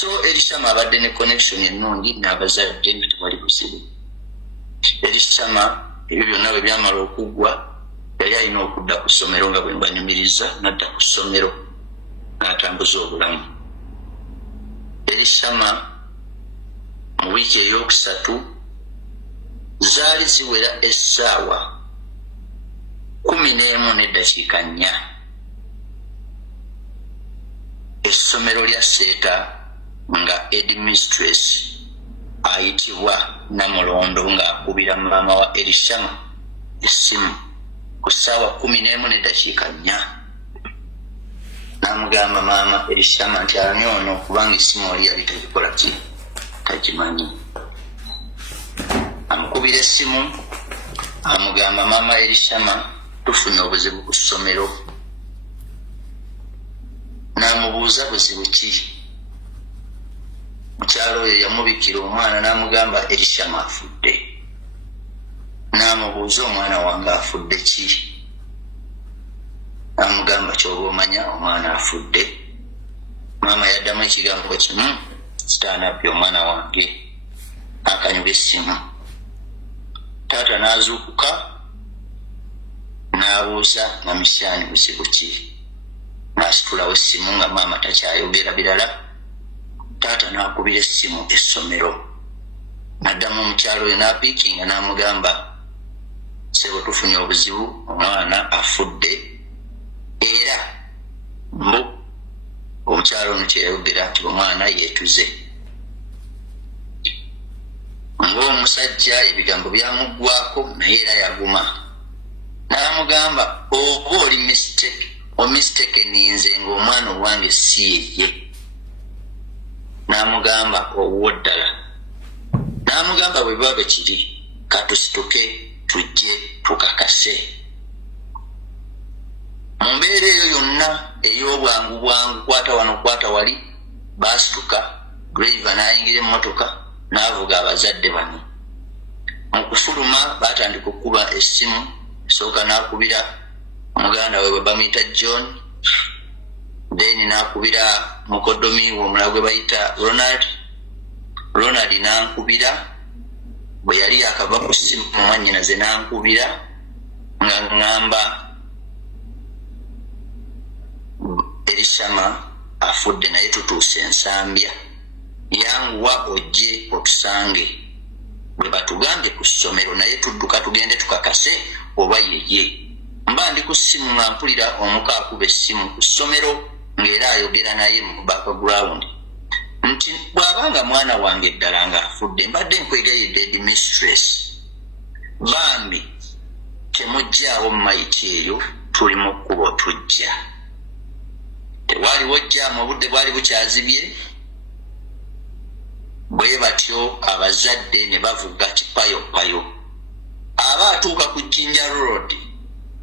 So Elishama abadde ne connection ennungi n'abazadde nga tewali buzibu. Elishama ebyo byonna bwe byamala okuggwa yali alina okudda ku ssomero nga bwe mbanyumiriza n'adda ku ssomero n'atambuza obulamu. Elishama mu wiiki ey'okusatu zaali ziwera essaawa 11:04 essomero lya Seeta nga headmistress ayitibwa Namulondo ng'akubira maama wa Elishama essimu ku ssaawa 11:04 n'amugamba maama Elishama nti ani ono kubanga essimu oli yali tagikola ki tagimanyi. Amukubira essimu amugamba maama Elishama tufunye obuzibu ku ssomero. N'amubuuza buzibu ki. Mukyalo oyo yamubikira omwana n'amugamba Elishama afudde. N'amubuuza omwana wange afudde ki. N'amugamba ky'oba omanya omwana afudde. Maama yaddamu ekigambo kimu sitaanabbi omwana wange akanyuga essimu. Taata n'azuukuka n'abuuza Namusyani buzibu ki. N'asitulawo essimu nga maama takyayogera birala. Taata n'akubira essimu essomero. N'addamu omukyalo oyo n'apiikinga n'amugamba ssebo tufunye obuzibu omwana afudde era mbu omukyalo ono kyeyayogera nti omwana yeetuze. Ng'omusajja ebigambo byamuggwako naye era yaguma. N'amugamba oba oli mistake ninze ng'omwana owange si ye. N'amugamba owuwo ddala. N'amugamba bwe biba bwe kiri katusituke tujje tukakase. Mu mbeera eyo yonna ey'obwangu bwangu kwata wano kwata wali baasituka driver n'ayingira emmotoka n'avuga abazadde bano. Mu kufuluma baatandika okukuba essimu sooka n'akubira muganda we bwe bamuyita John, then n'akubira mukoddomi we omulala gwe bayita Ronald n'ankubira bwe yali akava ku ssimu mwannyinaze n'ankubira nga ŋŋamba Elishama afudde naye tutuuse ensambya yanguwa ojje otusange bwe batugambye ku ssomero naye tudduka tugende tukakase oba yeye. Mba ndi ku ssimu nga mpulira omuka akuba essimu ku ssomero ng'era ayogera naye mu background nti bw'abanga mwana wange ddala ng'afudde mbadde nkwegayidde headmistress bambi temuggyaawo mayiti eyo tuli mu kkubo tujja. Tewaliwo jjaamu obudde bwali bukyazibye bwe batyo abazadde ne bavuga kipayopayo. Aba atuuka ku Jinja Road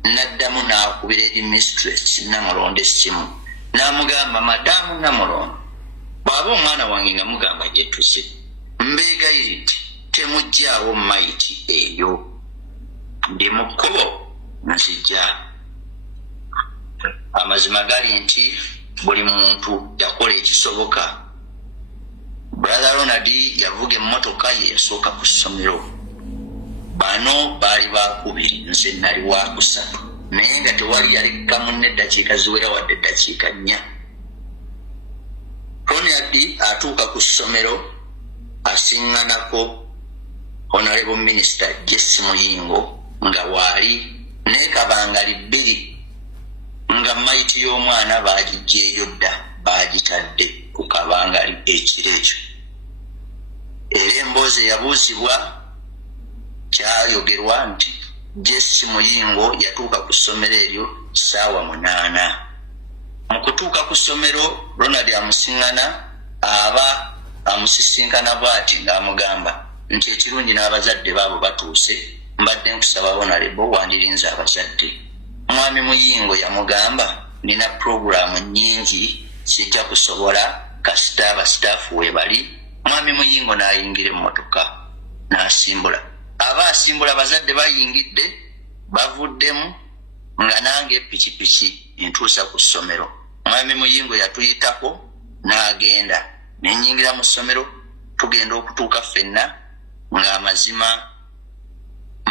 n'addamu n'akubira headmistress Namulondo essimu n'amugamba madamu Namulondo bw'aba omwana wange nga mugamba yeetuse mbeegayiridde temuggyaawo mayiti eyo ndi mu kkubo nzijja. Amazima gali nti buli muntu yakola ekisoboka. Brother Ronald yavuga emmotoka ye yasooka ku ssomero. Bano baali bakubiri nze nali wa kusatu naye nga tewali yaleka munne eddakiika ziwera wadde eddakiika 4. Ronald atuuka ku ssomero asiŋŋanako Honorable Minister Jesse Muyingo nga waali n'ekabangali 2 nga mayiti y'omwana baagijjeeyo dda baagitadde ku kabangali ekiro ekyo. Era emboozi eyabuuzibwa kyayogerwa nti Jesse Muyingo yatuuka ku ssomero eryo ssaawa 8. Mu kutuuka ku ssomero Ronald amusiŋŋana aba amusisinkana bw'ati ng'amugamba nti ekirungi n'abazadde baabo batuuse mbadde nkusaba Honorable wandirinze abazadde. Mwami Muyingo yamugamba nina puroguramu nnyingi sijja kusobola kasita abasitaafu we bali. Mwami Muyingo n'ayingira emmotoka n'asimbula. Aba asimbula abazadde bayingidde bavuddemu nga nange pikipiki entuusa ku ssomero. Mwami Muyingo yatuyitako n'agenda ne nyingira mu ssomero tugenda okutuuka ffenna ng'amazima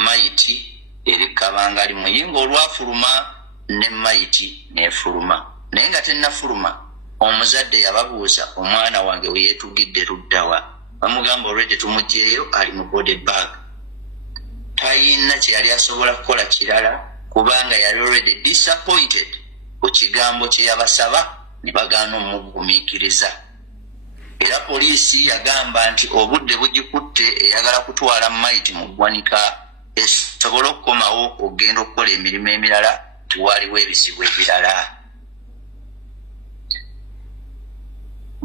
mayiti erikabanga ali muyingo olwafuluma ne mayiti nefuluma naye nga tennafuluma omuzadde yababuuza omwana wange we yeetugidde luddawa bamugamba olwedde tumugyeyo ali mu body bag tayina kye yali asobola kukola kirala kubanga yali already disappointed ku kigambo kye yabasaba ne bagaana omugumiikiriza era poliisi yagamba nti obudde bugikutte eyagala kutwala mayiti mu ggwanika esobola okukomawo okugenda okukola emirimu emirala tiwaliwo ebizibu ebirala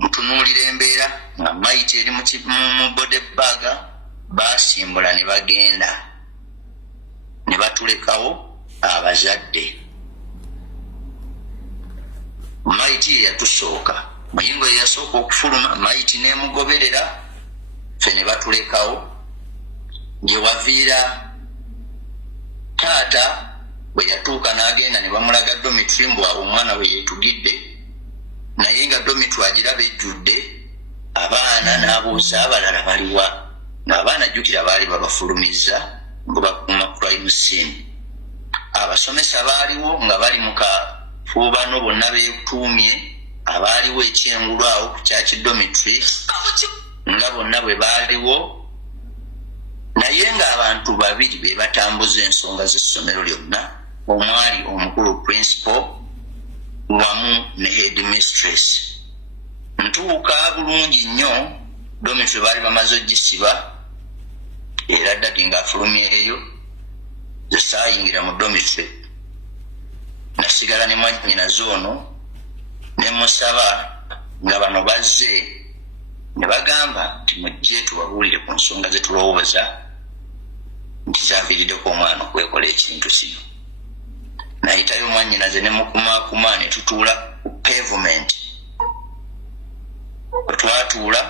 mutunuulira embeera nga mayiti eri mu body bag basimbula ne bagenda ne batulekawo abazadde mayiti ye yatusooka muyingo ye yasooka okufuluma mayiti nemugoberera ffe ne batulekawo gye waviira taata bwe yatuuka n'agenda ne bamulaga domitry mbu awo omwana we yeetugidde naye nga domitry agiraba ejjudde abaana n'abuuza abalala baliwa ng'abaana jjukira baali babafulumiza mbu bakuuma crime scene abasomesa baaliwo nga bali mu kafuubano bonna beetuumye abaaliwo ekyengulu awo ku kyaki domitry nga bonna bwe baaliwo naye ng'abantu babiri be batambuza ensonga z'essomero lyonna omwali omukulu principal wamu ne headmistress ntuuka bulungi nnyo domitry baali bamaze ogisiba era ddati ng'afulumyeyo zesaayingira mu domitry nasigala ne mwannyinaze ono ne musaba nga bano bazze ne bagamba nti mujje tubabuulire ku nsonga ze tulowooza nti zaviiriddeko omwana okwekola ekintu kino nayitayo mwannyinaze ne mukumaakuma ne tutuula ku pavement bwe twatuula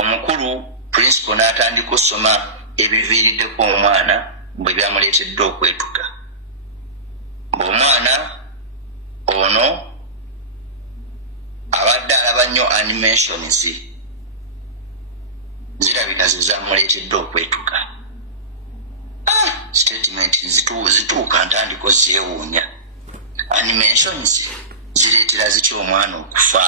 omukulu principal n'atandika okusoma ebiviiriddeko omwana bwe byamuleetedde okwetuga ng'omwana ono abadde alaba nnyo animations zirabika ze zamuleetedde okwetuga statement zituuka ntandiko zeewuunya animations zireetera ziki omwana okufa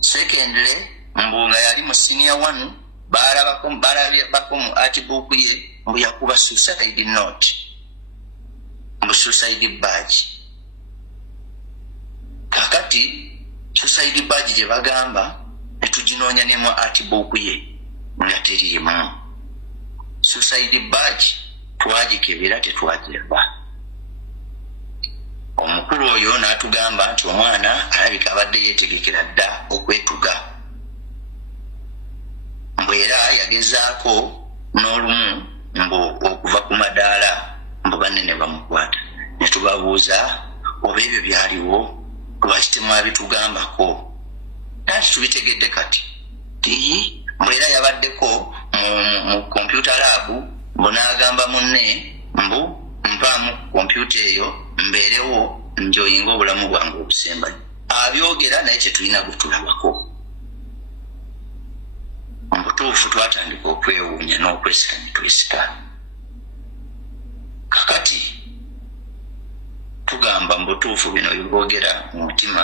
secondly mbunga yali mu senior 1 balabako mu artbook ye mbu yakuba suicide note mbu suicide badge kakati suicide badge gye bagamba netuginoonya nemu artbook ye nga teriimu suicide badge twagikebera tetwagiraba omukulu oyo n'atugamba nti omwana alabika abadde yeetegekera dda okwetuga mbwera yagezaako n'olumu mbu okuva ku madaala mbu banne ne bamukwata ne tubabuuza oba ebyo byaliwo lwaki temwabitugambako nati tubitegedde kati mbwera yabaddeko mu computer lab mbu n'agamba munne mbu mpaamu kompyuta eyo mbeerewo njoyinga obulamu bwange obusembanyi abyogera naye kyetulina gutulabako mu butuufu twatandika okwewuunya n'okwesika ne twesika kakati tugamba mu butuufu bino byeboogera mu mutima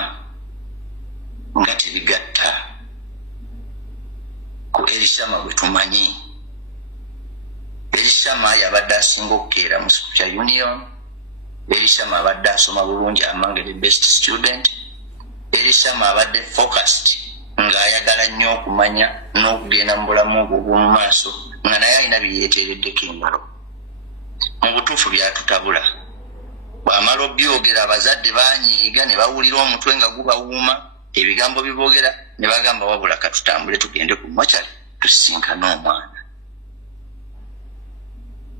nga tebigatta ku Elishama bwe tumanyi Elishama yabadde asinga okukeera mu Scripture Union Elishama abadde asoma bulungi among the best student Elishama abadde focused ng'ayagala nnyo okumanya n'okugenda mu bulamu obwo obw'omu maaso nga naye alina byeyeeteereddeko engalo mu butuufu byatutabula bw'amala obyogera abazadde baanyiiga ne bawulira omutwe nga gubawuuma ebigambo biboogera ne bagamba wabula katutambule tugende ku mochari tusisinkane omwana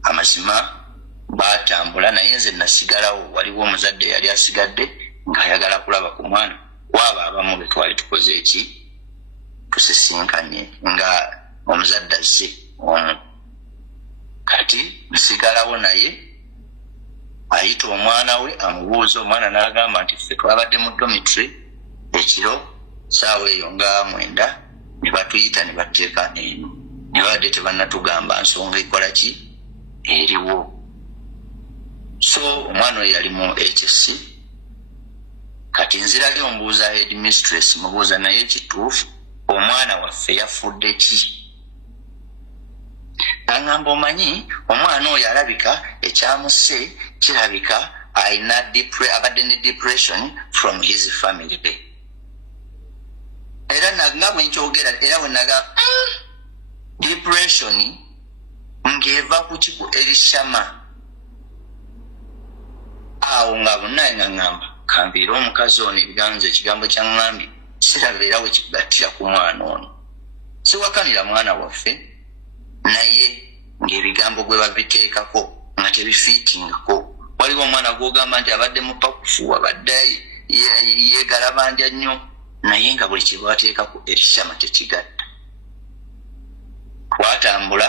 amazima baatambula naye nze nasigalawo waliwo omuzadde yali asigadde ng'ayagala kulaba ku mwana waba abamu be twali tukoze eki tusisinkanye nga omuzadde azze omu kati nsigalawo naye ayita omwana we amubuuza omwana n'agamba nti ffe twabadde mu domitry ekiro saawa eyo nga 9 ne batuyita ne bateeka eno ne badde tebannatugamba nsonga ekola ki eriwo. So omwana oyo yali mu HSC. Kati nzirayo mbuuza headmistress mubuuza naye ekituufu omwana waffe yafudde ki? Angamba omanyi omwana oyo alabika ekyamuse kirabika abadde ne depression from his family. Era nga bwe nkyogera era bwe naga depression ng'eva ku kiku Elishama awo nga bunaye nga ngamba kambiira omukazi ono ebiganza ekigambo kya ngambye sirabeera we kigattira ku mwana ono. Siwakanira mwana waffe naye ng'ebigambo gwe babiteekako nga tebifiitingako. Waliwo omwana gw'ogamba nti abadde mupakufu abadde yeegalabanja nnyo naye nga buli kye bateekako Elishama tekigatta. Twatambula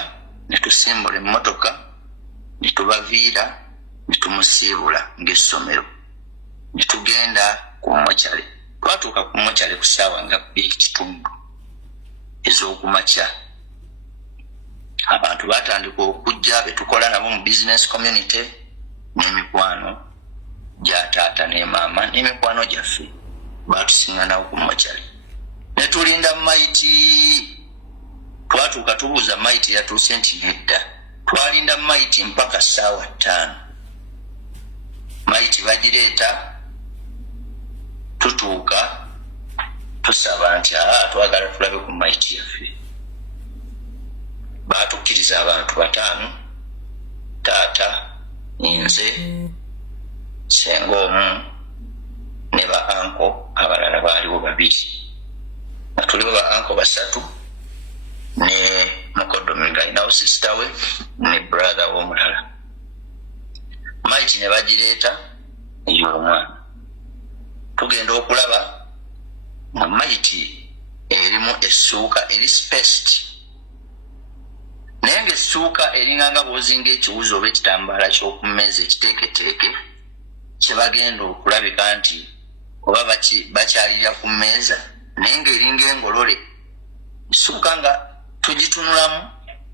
ne tusimbula emmotoka ne tubaviira ne tumusiibula ng'essomero ne tugenda ku mokyale. Twatuuka ku mokyale ku ssaawa nga 2:30 ez'okumakya. Abantu batandika okujja be tukola nabo mu business community n'emikwano gya taata ne maama n'emikwano gyaffe batusiŋŋanawo ku mokyale. Ne tulinda maiti. Twatuuka tubuuza maiti yatuuse nti nedda. Twalinda maiti mpaka ssaawa 5. Maiti bagireeta tutuuka tusaba nti twagala tulabe ku maiti yaffe. Baatukkiriza abantu 5, taata, nze, senga omu ne ba anko abalala baaliwo 2. Nga tuliwo ba anko 3 ne mukoddomi ng'alinawo sisita we ne brother w'omulala. Maiti ne bagireeta ey'omwana. Tugenda okulaba nga maiti erimu essuuka eri spaced. Naye ng'essuuka eringanga bw'ozinga ekiwuzi oba ekitambaala ky'okummeeza ekiteeketeeke kye bagenda okulabika nti oba bakyalira ku mmeeza naye ng'eringa engolole. Essuuka nga tugitunulamu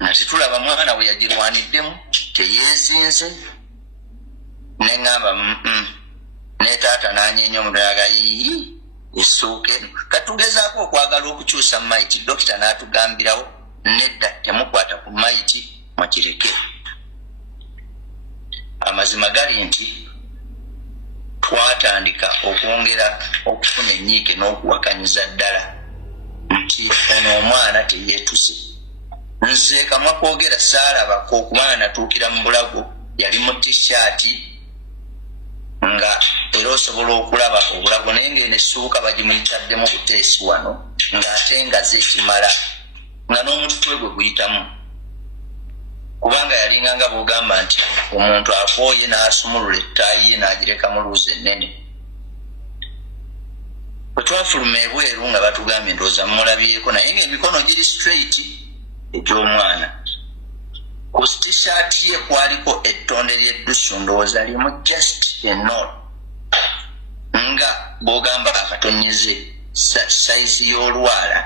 nga tetulaba mwana we yagirwaniddemu teyeezinze. Ne ngamba ne taata n'anyeenya omudalaga essuuka eno. Katugezaako okwagala okukyusa maiti. Dokita n'atugambirawo nedda temukwata ku maiti mukireke. Amazima gali nti twatandika okwongera okufuna ennyiike n'okuwakanyiza ddala nti ono omwana teyeetuse. Nze kamwa kwogera saalabako okubanga natuukira mu bulago yali mu t-shirt nga era osobola okulaba obulago naye ng'eno essuuka bagimuyitaddemu buteesi wano ng'ate nga zekimala nga n'omutwe gwe guyitamu. Kubanga yalinganga bw'ogamba nti omuntu afooye n'asumulula ettaayi ye n'agireka mu luuzi ennene. Bwe twafuluma ebweru nga batugambye ndowooza mulabyeko naye ng'emikono giri straight egy'omwana. Ku t-shirt ye kwaliko ettonde ly'eddusu ndowooza limu just enough nga bw'ogamba akatonnyeze size y'olwala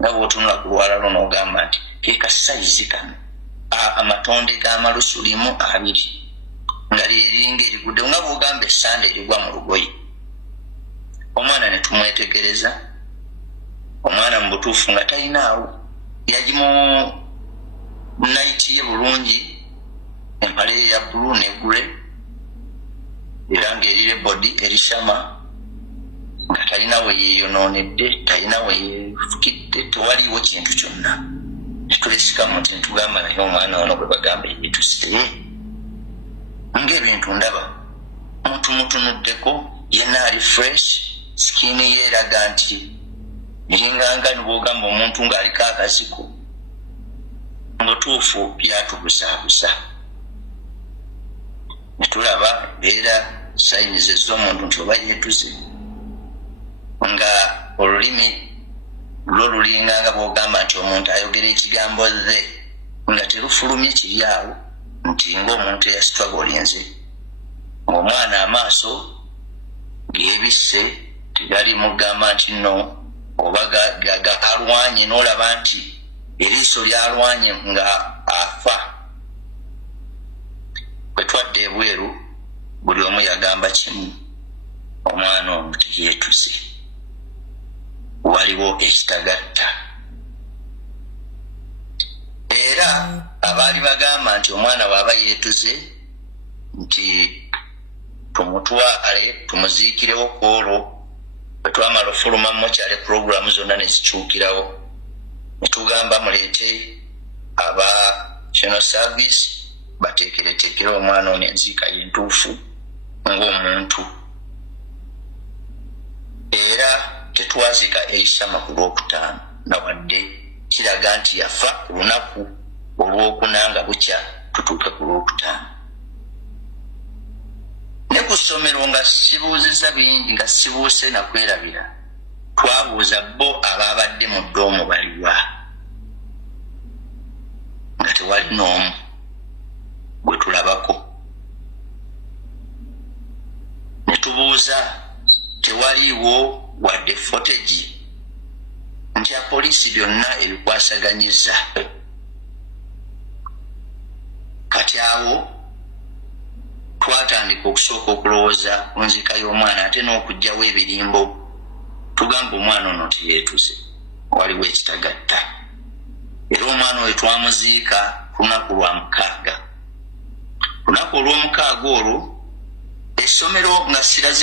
nga bw'otunula ku lwala luno ogamba nti keeka size kano. Amatonde g'amalusu limu 2 nga lyeringa erigudde nga bw'ogamba essande erigwa mu lugoye. Omwana ne tumwetegereza. Omwana mu butuufu nga talinaawo yagimu naiti ye bulungi empale ye ya bbulu neggule era ng'erire bodi Elishama nga talina we yeeyonoonedde talina we yeefukidde tewaliiwo kintu kyonna. Netulesikamu nti netugamba naye omwana ono bwe bagamba ebituse ng'ebintu ndaba mutumutunuddeko yenna ali fresh sikini ye eraga nti eringanga nibwogamba omuntu ng'aliko akasiko mutuufu byatubusaabusa. Netulaba era sayinizi ez'omuntu nti oba yeetuze nga olulimi lwo lulinganga bw'ogamba nti omuntu ayogera ekigambo ze nga terufulumye kiri awo nti ng'omuntu eyasitwagolinze ng'omwana amaaso geebisse tegali mugamba nti nno oba alwanye n'olaba nti eriiso lyalwanye nga afa. Bwe twadde ebweru buli omu yagamba kimu, omwana ono teyeetuze, waliwo ekitagatta. Era abaali bagamba nti omwana bw'aba yeetuze nti tumutwale tumuziikirewo ku olwo, bwe twamala ofuluma mokyale puroguramu zonna ne zikyukirawo, ne tugamba muleete aba national service bateekereteekere omwana ono enziika yentuufu ng'omuntu. Era tetwazika eisama ku Lwokutaano nawadde kiraga nti yafa ku lunaku olwokuna nga bukya tutuuke ku Lwokutaano. Ne ku ssomero nga sibuuziza bingi, nga sibuuse nakwerabira, twabuuza bo abaabadde mu ddoomu baliwa, nga tewali n'omu gwe tulabako. Ne tubuuza tewaliiwo wadde footage nti ya poliisi byonna ebikwasaganyiza. Kati awo twatandika okusooka okulowooza ku nzika y'omwana ate n'okugyawo ebirimbo. Tugamba omwana ono teyeetuze, waliwo ekitagatta. Era omwana oyo twamuziika ku lunaku lwa 6. Lunaku olw'omukaaga olwo essomero nga siraze